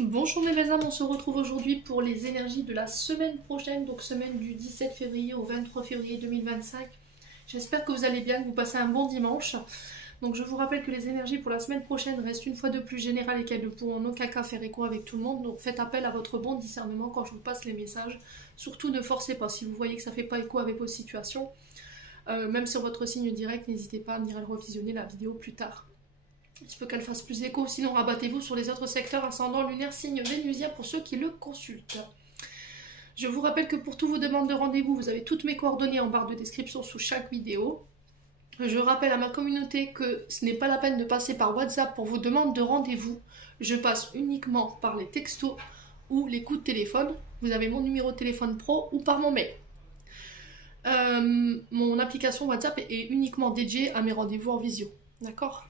Bonjour mes belles âmes, on se retrouve aujourd'hui pour les énergies de la semaine prochaine, donc semaine du 17 février au 23 février 2025. J'espère que vous allez bien, que vous passez un bon dimanche. Donc je vous rappelle que les énergies pour la semaine prochaine restent une fois de plus générales et qu'elles ne pourront en aucun cas faire écho avec tout le monde. Donc faites appel à votre bon discernement quand je vous passe les messages. Surtout ne forcez pas, si vous voyez que ça ne fait pas écho avec vos situations. Même sur votre signe direct, n'hésitez pas à venir revisionner la vidéo plus tard. Il se peut qu'elle fasse plus écho, sinon rabattez-vous sur les autres secteurs ascendant lunaire, signe vénusien pour ceux qui le consultent. Je vous rappelle que pour toutes vos demandes de rendez-vous, vous avez toutes mes coordonnées en barre de description sous chaque vidéo. Je rappelle à ma communauté que ce n'est pas la peine de passer par WhatsApp pour vos demandes de rendez-vous. Je passe uniquement par les textos ou les coups de téléphone. Vous avez mon numéro de téléphone pro ou par mon mail. Mon application WhatsApp est uniquement dédiée à mes rendez-vous en visio. D'accord ?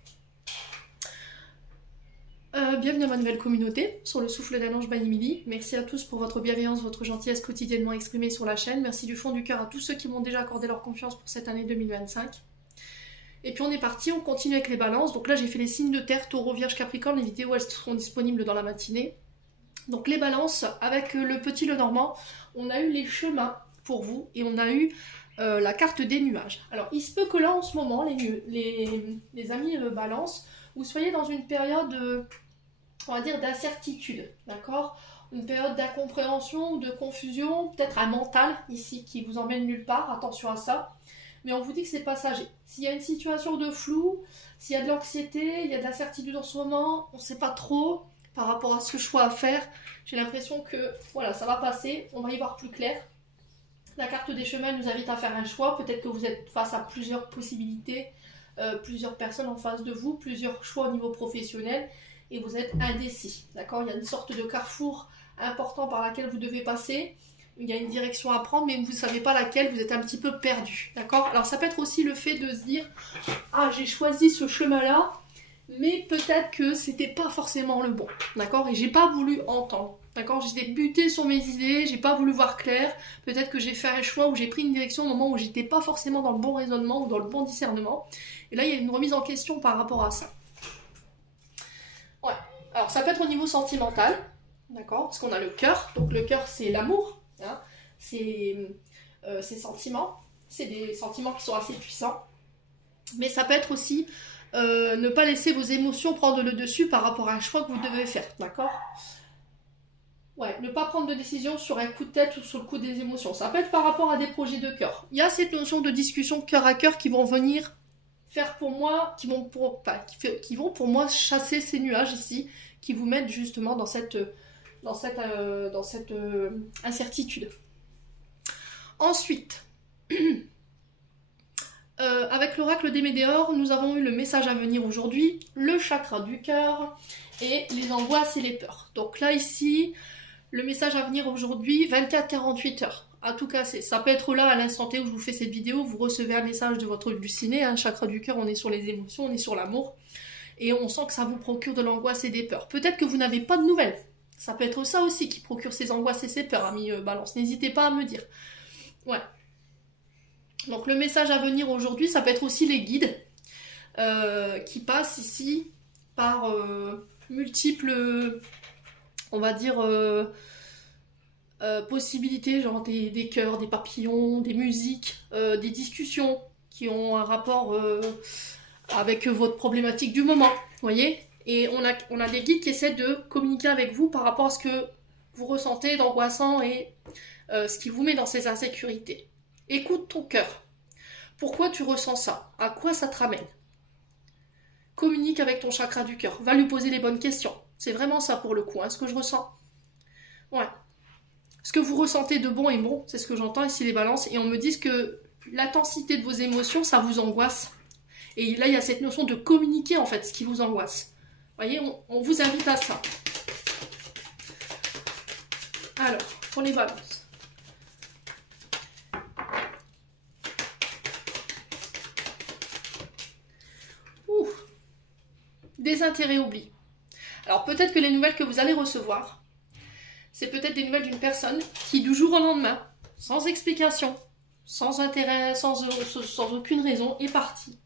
Bienvenue à ma nouvelle communauté sur le souffle d'un ange by Emily. Merci à tous pour votre bienveillance, votre gentillesse quotidiennement exprimée sur la chaîne. Merci du fond du cœur à tous ceux qui m'ont déjà accordé leur confiance pour cette année 2025. Et puis on est parti, on continue avec les balances. Donc là j'ai fait les signes de terre, taureau, vierge, capricorne. Les vidéos elles seront disponibles dans la matinée. Donc les balances, avec le petit Lenormand, on a eu les chemins pour vous et on a eu la carte des nuages. Alors il se peut que là en ce moment, les amis balance, vous soyez dans une période, on va dire, d'incertitude, d'accord? Une période d'incompréhension ou de confusion, peut-être un mental ici qui vous emmène nulle part, attention à ça. Mais on vous dit que c'est passager. S'il y a une situation de flou, s'il y a de l'anxiété, il y a de l'incertitude en ce moment, on ne sait pas trop par rapport à ce choix à faire, j'ai l'impression que voilà, ça va passer, on va y voir plus clair. La carte des chemins nous invite à faire un choix, peut-être que vous êtes face à plusieurs possibilités, plusieurs personnes en face de vous, plusieurs choix au niveau professionnel, et vous êtes indécis, d'accord? Il y a une sorte de carrefour important par laquelle vous devez passer, il y a une direction à prendre, mais vous ne savez pas laquelle, vous êtes un petit peu perdu, d'accord? Alors ça peut être aussi le fait de se dire, ah j'ai choisi ce chemin-là, mais peut-être que c'était pas forcément le bon, d'accord? Et j'ai pas voulu entendre, d'accord? J'étais butée sur mes idées, j'ai pas voulu voir clair, peut-être que j'ai fait un choix où j'ai pris une direction au moment où j'étais pas forcément dans le bon raisonnement ou dans le bon discernement, et là il y a une remise en question par rapport à ça. Ouais, alors ça peut être au niveau sentimental, d'accord? Parce qu'on a le cœur, donc le cœur c'est l'amour, hein? C'est sentiments, c'est des sentiments qui sont assez puissants, mais ça peut être aussi ne pas laisser vos émotions prendre le dessus par rapport à un choix que vous devez faire, d'accord? Ouais, ne pas prendre de décision sur un coup de tête ou sur le coup des émotions. Ça peut être par rapport à des projets de cœur. Il y a cette notion de discussion cœur à cœur qui vont venir faire pour moi, qui vont pour moi chasser ces nuages ici, qui vous mettent justement dans cette incertitude. Ensuite, avec l'oracle des Médéors, nous avons eu le message à venir aujourd'hui, le chakra du cœur et les angoisses et les peurs. Donc là ici, le message à venir aujourd'hui, 24-48 heures. À tout casser. Ça peut être là à l'instant T où je vous fais cette vidéo, vous recevez un message de votre halluciné, un chakra du cœur, on est sur les émotions, on est sur l'amour, et on sent que ça vous procure de l'angoisse et des peurs. Peut-être que vous n'avez pas de nouvelles. Ça peut être ça aussi qui procure ces angoisses et ces peurs, amis balance. N'hésitez pas à me dire. Ouais. Donc le message à venir aujourd'hui, ça peut être aussi les guides qui passent ici par multiples, on va dire, possibilités, genre des chœurs, des papillons, des musiques, des discussions qui ont un rapport avec votre problématique du moment, vous voyez? Et on a des guides qui essaient de communiquer avec vous par rapport à ce que vous ressentez d'angoissant et ce qui vous met dans ces insécurités. Écoute ton cœur. Pourquoi tu ressens ça? À quoi ça te ramène? Communique avec ton chakra du cœur. Va lui poser les bonnes questions. C'est vraiment ça pour le coup, hein, ce que je ressens. Ouais. Ce que vous ressentez de bon et bon, c'est ce que j'entends ici les balances. Et on me dit que l'intensité de vos émotions, ça vous angoisse. Et là, il y a cette notion de communiquer en fait ce qui vous angoisse. Vous voyez, on vous invite à ça. Alors, pour les balances. Désintérêt, oubli. Alors peut-être que les nouvelles que vous allez recevoir, c'est peut-être des nouvelles d'une personne qui du jour au lendemain, sans explication, sans intérêt, sans aucune raison, est partie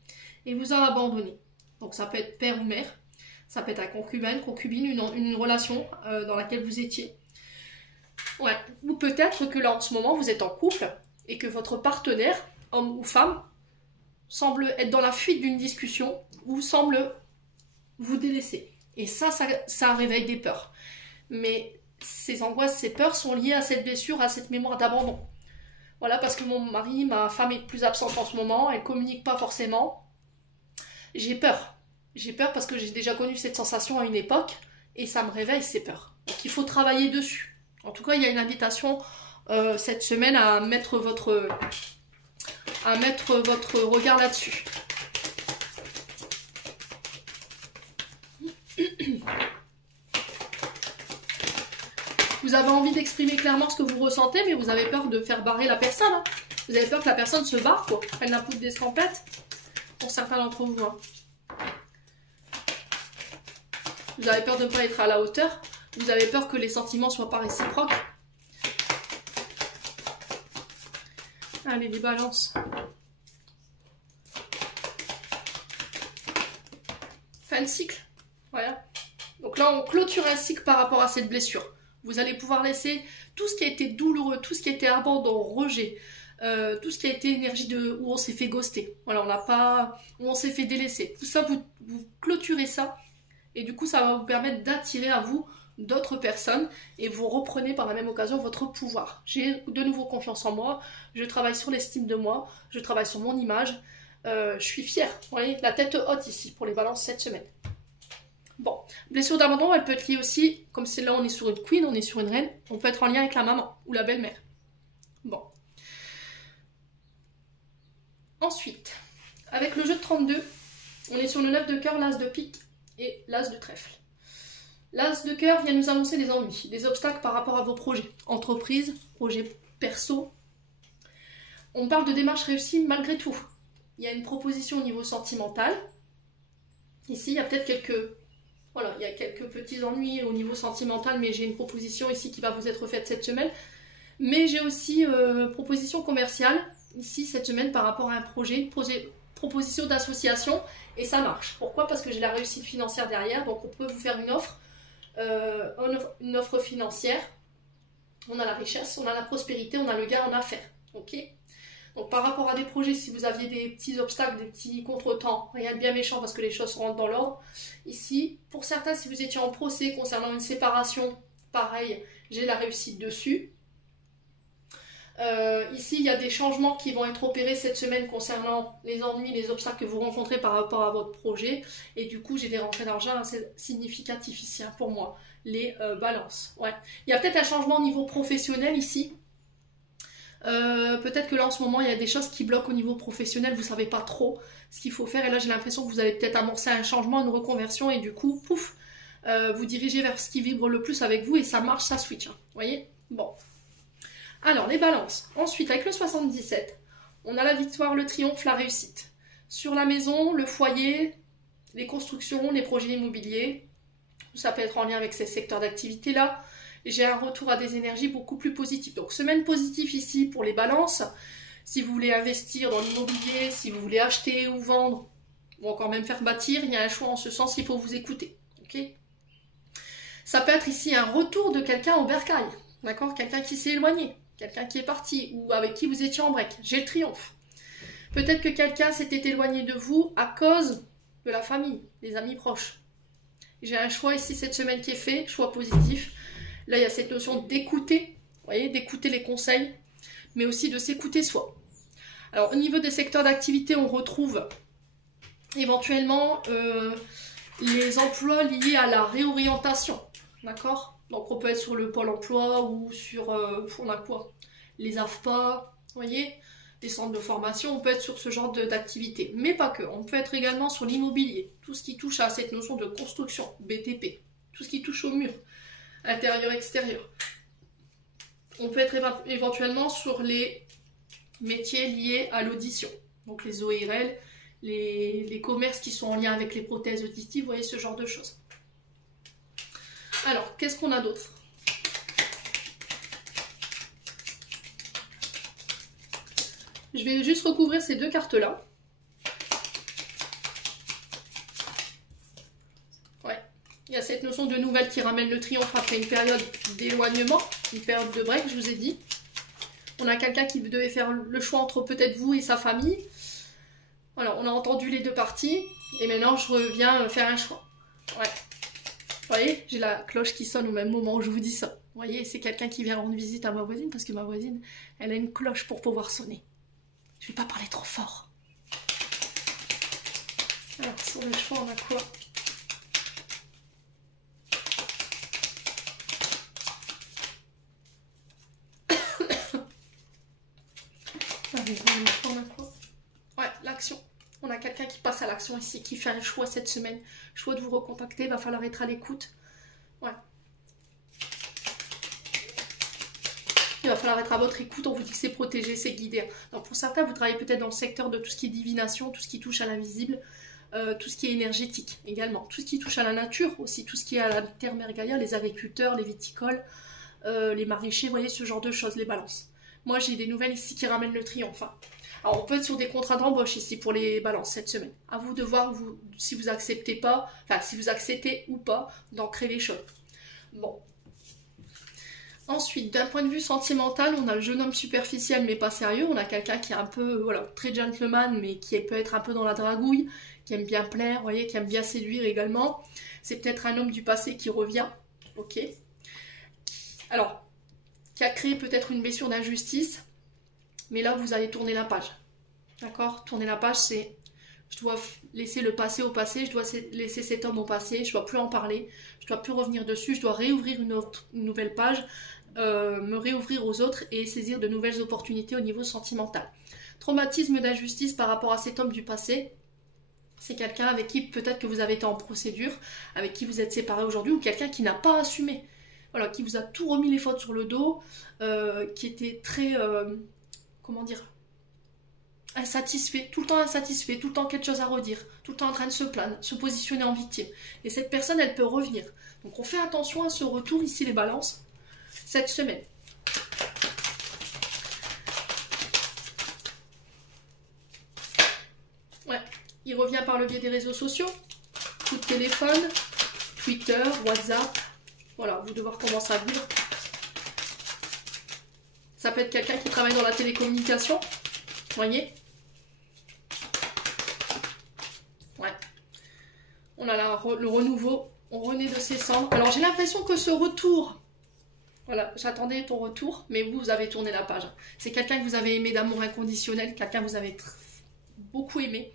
et vous a abandonné. Donc ça peut être père ou mère, Ça peut être un concubin, concubine, une relation dans laquelle vous étiez. Ouais. Ou peut-être que là, en ce moment, vous êtes en couple et que votre partenaire, homme ou femme, semble être dans la fuite d'une discussion ou semble vous délaisser. Et ça réveille des peurs. Mais ces angoisses, ces peurs sont liées à cette blessure, à cette mémoire d'abandon. Voilà, parce que mon mari, ma femme est plus absente en ce moment, elle communique pas forcément. J'ai peur. J'ai peur parce que j'ai déjà connu cette sensation à une époque et ça me réveille ces peurs. Donc il faut travailler dessus. En tout cas, il y a une invitation cette semaine à mettre votre regard là-dessus. Vous avez envie d'exprimer clairement ce que vous ressentez, mais vous avez peur de faire barrer la personne. Hein. Vous avez peur que la personne se barre, quoi, prenne la poudre d'escampette, pour certains d'entre vous. Hein. Vous avez peur de ne pas être à la hauteur. Vous avez peur que les sentiments ne soient pas réciproques. Allez, les balances. Fin de cycle. Voilà. Donc là, on clôture un cycle par rapport à cette blessure. Vous allez pouvoir laisser tout ce qui a été douloureux, tout ce qui a été abandon, rejet, tout ce qui a été énergie où on s'est fait ghoster. Voilà, où on s'est fait délaisser. Tout ça, vous clôturez ça. Et du coup, ça va vous permettre d'attirer à vous d'autres personnes et vous reprenez par la même occasion votre pouvoir. J'ai de nouveau confiance en moi, je travaille sur l'estime de moi, je travaille sur mon image, je suis fière. Vous voyez, la tête haute ici pour les balances cette semaine. Bon, blessure d'abandon, elle peut être liée aussi, comme c'est là on est sur une queen, on est sur une reine, on peut être en lien avec la maman ou la belle-mère. Bon. Ensuite, avec le jeu de 32, on est sur le 9 de cœur, l'as de pique et l'as de trèfle. L'as de cœur vient nous annoncer des ennuis, des obstacles par rapport à vos projets, entreprise, projets perso. On parle de démarche réussie malgré tout. Il y a une proposition au niveau sentimental. Ici, il y a peut-être il y a quelques petits ennuis au niveau sentimental, mais j'ai une proposition ici qui va vous être faite cette semaine. Mais j'ai aussi proposition commerciale, ici, cette semaine, par rapport à un projet, proposition d'association, et ça marche. Pourquoi? Parce que j'ai la réussite financière derrière, donc on peut vous faire une offre financière. On a la richesse, on a la prospérité, on a le gain en affaires. Ok? Donc par rapport à des projets, si vous aviez des petits obstacles, des petits contretemps, rien de bien méchant parce que les choses rentrent dans l'ordre. Ici, pour certains, si vous étiez en procès concernant une séparation, pareil, j'ai la réussite dessus. Ici, il y a des changements qui vont être opérés cette semaine concernant les ennuis, les obstacles que vous rencontrez par rapport à votre projet. Et du coup, j'ai des rentrées d'argent assez significatives ici pour moi. Les balances. Ouais. Il y a peut-être un changement au niveau professionnel ici. Peut-être que là en ce moment il y a des choses qui bloquent au niveau professionnel, vous ne savez pas trop ce qu'il faut faire et là j'ai l'impression que vous allez peut-être amorcer un changement, une reconversion et du coup, pouf, vous dirigez vers ce qui vibre le plus avec vous et ça marche, ça switch. Hein. Vous voyez? Bon. Alors les balances. Ensuite avec le 77, on a la victoire, le triomphe, la réussite. Sur la maison, le foyer, les constructions, les projets immobiliers, ça peut être en lien avec ces secteurs d'activité là. J'ai un retour à des énergies beaucoup plus positives. Donc, semaine positive ici pour les balances. Si vous voulez investir dans l'immobilier, si vous voulez acheter ou vendre, ou encore même faire bâtir, il y a un choix en ce sens, il faut vous écouter. Okay? Ça peut être ici un retour de quelqu'un au bercail. D'accord? Quelqu'un qui s'est éloigné, quelqu'un qui est parti, ou avec qui vous étiez en break. J'ai le triomphe. Peut-être que quelqu'un s'était éloigné de vous à cause de la famille, des amis proches. J'ai un choix ici cette semaine qui est fait, choix positif. Là, il y a cette notion d'écouter, vous voyez, d'écouter les conseils, mais aussi de s'écouter soi. Alors, au niveau des secteurs d'activité, on retrouve éventuellement les emplois liés à la réorientation, d'accord? Donc, on peut être sur le pôle emploi ou sur, on a quoi? Les AFPA, vous voyez, les centres de formation, on peut être sur ce genre d'activité, mais pas que. On peut être également sur l'immobilier, tout ce qui touche à cette notion de construction, BTP, tout ce qui touche au mur, intérieur-extérieur. On peut être éventuellement sur les métiers liés à l'audition, donc les ORL, les commerces qui sont en lien avec les prothèses auditives, vous voyez ce genre de choses. Alors, qu'est-ce qu'on a d'autre? Je vais juste recouvrir ces deux cartes-là. Ouais. ce sont de nouvelles qui ramènent le triomphe après une période d'éloignement, une période de break, je vous ai dit. On a quelqu'un qui devait faire le choix entre peut-être vous et sa famille. Voilà, on a entendu les deux parties. Et maintenant, je reviens faire un choix. Ouais. Vous voyez, j'ai la cloche qui sonne au même moment où je vous dis ça. Vous voyez, c'est quelqu'un qui vient rendre visite à ma voisine parce que ma voisine, elle a une cloche pour pouvoir sonner. Je vais pas parler trop fort. Alors, sur le choix, on a quoi? On a quoi? Ouais, l'action. On a quelqu'un qui passe à l'action ici, qui fait un choix cette semaine. Choix de vous recontacter, il va falloir être à l'écoute. Ouais. Il va falloir être à votre écoute, on vous dit que c'est protégé, c'est guidé. Donc pour certains, vous travaillez peut-être dans le secteur de tout ce qui est divination, tout ce qui touche à l'invisible, tout ce qui est énergétique également, tout ce qui touche à la nature aussi, tout ce qui est à la terre mère Gaïa, les agriculteurs, les viticoles, les maraîchers, vous voyez, ce genre de choses, les balances. Moi, j'ai des nouvelles ici qui ramènent le triomphe. Alors, on peut être sur des contrats d'embauche ici pour les balances cette semaine. À vous de voir si vous acceptez pas, enfin, si vous acceptez ou pas d'ancrer les choses. Bon. Ensuite, d'un point de vue sentimental, on a le jeune homme superficiel mais pas sérieux. On a quelqu'un qui est un peu, voilà, très gentleman mais qui peut être un peu dans la dragouille, qui aime bien plaire, vous voyez, qui aime bien séduire également. C'est peut-être un homme du passé qui revient, ok. Alors, qui a créé peut-être une blessure d'injustice, mais là, vous allez tourner la page, d'accord? Tourner la page, c'est je dois laisser le passé au passé, je dois laisser cet homme au passé, je dois plus en parler, je dois plus revenir dessus, je dois réouvrir une nouvelle page, me réouvrir aux autres et saisir de nouvelles opportunités au niveau sentimental. Traumatisme d'injustice par rapport à cet homme du passé, c'est quelqu'un avec qui peut-être que vous avez été en procédure, avec qui vous êtes séparés aujourd'hui, ou quelqu'un qui n'a pas assumé, voilà, qui vous a tout remis les fautes sur le dos, qui était très, comment dire, insatisfait, tout le temps insatisfait, tout le temps quelque chose à redire, tout le temps en train de se plaindre, se positionner en victime. Et cette personne, elle peut revenir. Donc on fait attention à ce retour ici, les balances, cette semaine. Ouais, il revient par le biais des réseaux sociaux, coup de téléphone, Twitter, WhatsApp. Voilà, vous devez voir comment ça vire. Ça peut être quelqu'un qui travaille dans la télécommunication, vous voyez. Ouais. On a le renouveau, on renaît de ses cendres. Alors j'ai l'impression que ce retour, voilà, j'attendais ton retour, mais vous avez tourné la page. C'est quelqu'un que vous avez aimé d'amour inconditionnel, quelqu'un que vous avez beaucoup aimé.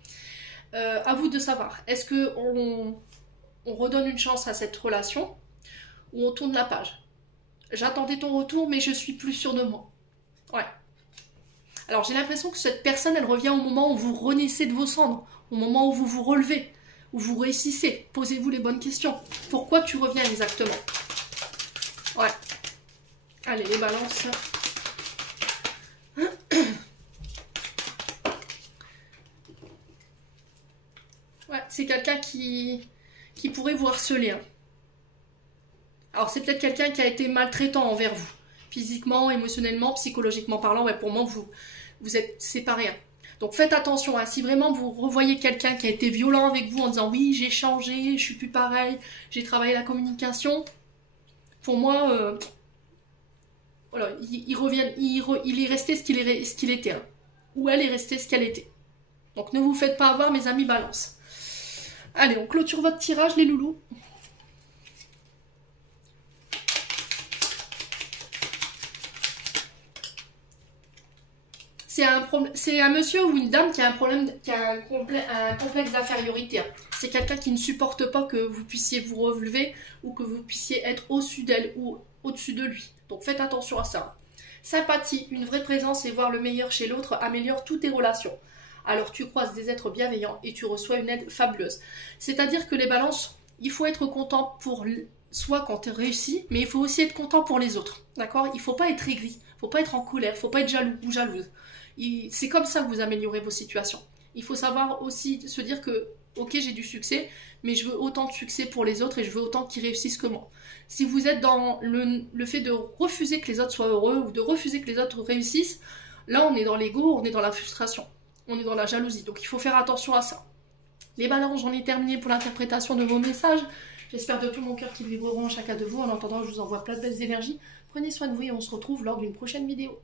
À vous de savoir, est-ce qu'on redonne une chance à cette relation ou on tourne la page? J'attendais ton retour, mais je suis plus sûre de moi. Ouais. Alors j'ai l'impression que cette personne, elle revient au moment où vous renaissez de vos cendres, au moment où vous vous relevez, où vous réussissez. Posez-vous les bonnes questions. Pourquoi tu reviens exactement? Ouais. Allez, les balances. Ouais, c'est quelqu'un qui pourrait vous harceler. Hein. Alors c'est peut-être quelqu'un qui a été maltraitant envers vous. Physiquement, émotionnellement, psychologiquement parlant, ouais, pour moi, vous êtes séparés. Hein. Donc faites attention, hein. Si vraiment vous revoyez quelqu'un qui a été violent avec vous en disant oui, j'ai changé, je suis plus pareil, j'ai travaillé la communication, pour moi, voilà, il est resté ce qu'il était. Hein. Ou elle est restée ce qu'elle était. Donc ne vous faites pas avoir, mes amis balance. Allez, on clôture votre tirage, les loulous. C'est un monsieur ou une dame qui a un problème, qui a un complexe d'infériorité. C'est quelqu'un qui ne supporte pas que vous puissiez vous relever ou que vous puissiez être au-dessus d'elle ou au-dessus de lui. Donc faites attention à ça. Sympathie, une vraie présence et voir le meilleur chez l'autre améliore toutes tes relations. Alors tu croises des êtres bienveillants et tu reçois une aide fabuleuse. C'est-à-dire que les balances, il faut être content pour soi quand tu réussis, mais il faut aussi être content pour les autres. D'accord? Il ne faut pas être aigri, il ne faut pas être en colère, il ne faut pas être jaloux ou jalouse. C'est comme ça que vous améliorez vos situations. Il faut savoir aussi se dire que, ok, j'ai du succès, mais je veux autant de succès pour les autres et je veux autant qu'ils réussissent que moi. Si vous êtes dans le fait de refuser que les autres soient heureux ou de refuser que les autres réussissent, là on est dans l'ego, on est dans la frustration, on est dans la jalousie. Donc il faut faire attention à ça. Les balances, j'en ai terminé pour l'interprétation de vos messages. J'espère de tout mon cœur qu'ils vibreront chacun de vous. En attendant, je vous envoie plein de belles énergies. Prenez soin de vous et on se retrouve lors d'une prochaine vidéo.